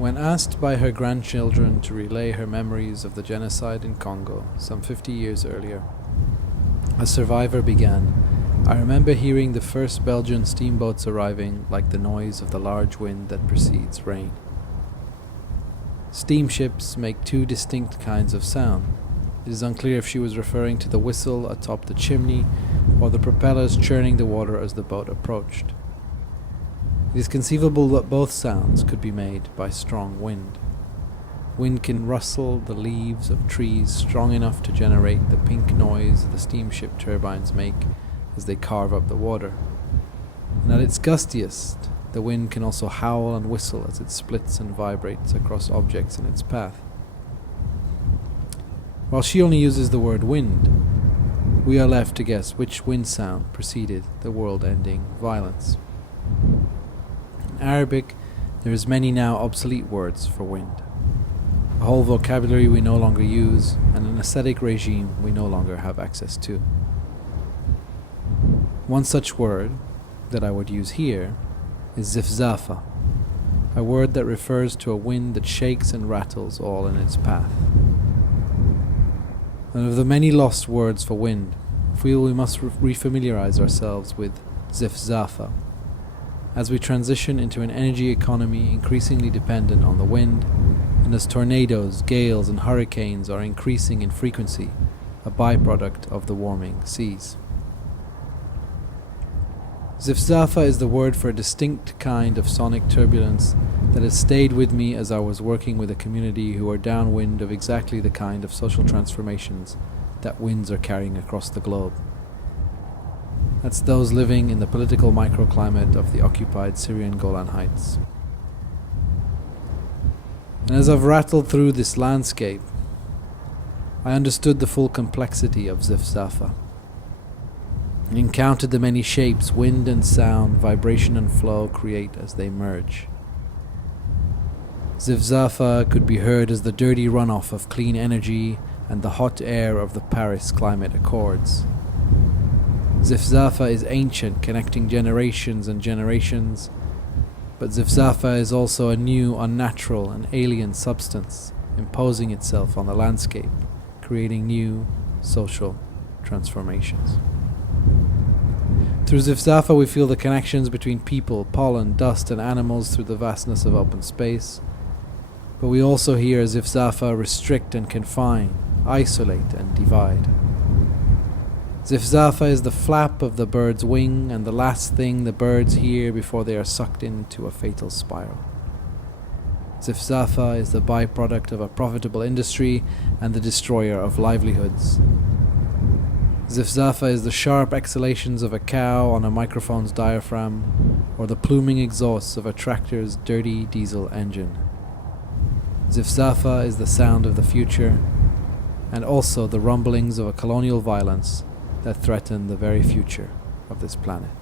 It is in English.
When asked by her grandchildren to relay her memories of the genocide in Congo some 50 years earlier, a survivor began, "I remember hearing the first Belgian steamboats arriving like the noise of the large wind that precedes rain." Steamships make two distinct kinds of sound. It is unclear if she was referring to the whistle atop the chimney or the propellers churning the water as the boat approached. It is conceivable that both sounds could be made by strong wind. Wind can rustle the leaves of trees strong enough to generate the pink noise the steamship turbines make as they carve up the water. And at its gustiest, the wind can also howl and whistle as it splits and vibrates across objects in its path. While she only uses the word wind, we are left to guess which wind sound preceded the world-ending violence. In Arabic, there is many now obsolete words for wind, a whole vocabulary we no longer use, and an aesthetic regime we no longer have access to. One such word that I would use here is zifzafa, a word that refers to a wind that shakes and rattles all in its path. And of the many lost words for wind, I feel we must refamiliarize ourselves with zifzafa, as we transition into an energy economy increasingly dependent on the wind, and as tornadoes, gales and hurricanes are increasing in frequency, a byproduct of the warming seas. Zifzafa is the word for a distinct kind of sonic turbulence that has stayed with me as I was working with a community who are downwind of exactly the kind of social transformations that winds are carrying across the globe. That's those living in the political microclimate of the occupied Syrian Golan Heights. And as I've rattled through this landscape, I understood the full complexity of zifzafa, and encountered the many shapes wind and sound, vibration and flow create as they merge. Zifzafa could be heard as the dirty runoff of clean energy and the hot air of the Paris Climate Accords. Zifzafa is ancient, connecting generations and generations, but Zifzafa is also a new, unnatural and alien substance, imposing itself on the landscape, creating new social transformations. Through Zifzafa we feel the connections between people, pollen, dust and animals through the vastness of open space, but we also hear Zifzafa restrict and confine, isolate and divide. Zifzafa is the flap of the bird's wing and the last thing the birds hear before they are sucked into a fatal spiral. Zifzafa is the byproduct of a profitable industry and the destroyer of livelihoods. Zifzafa is the sharp exhalations of a cow on a microphone's diaphragm or the pluming exhausts of a tractor's dirty diesel engine. Zifzafa is the sound of the future and also the rumblings of a colonial violence that threaten the very future of this planet.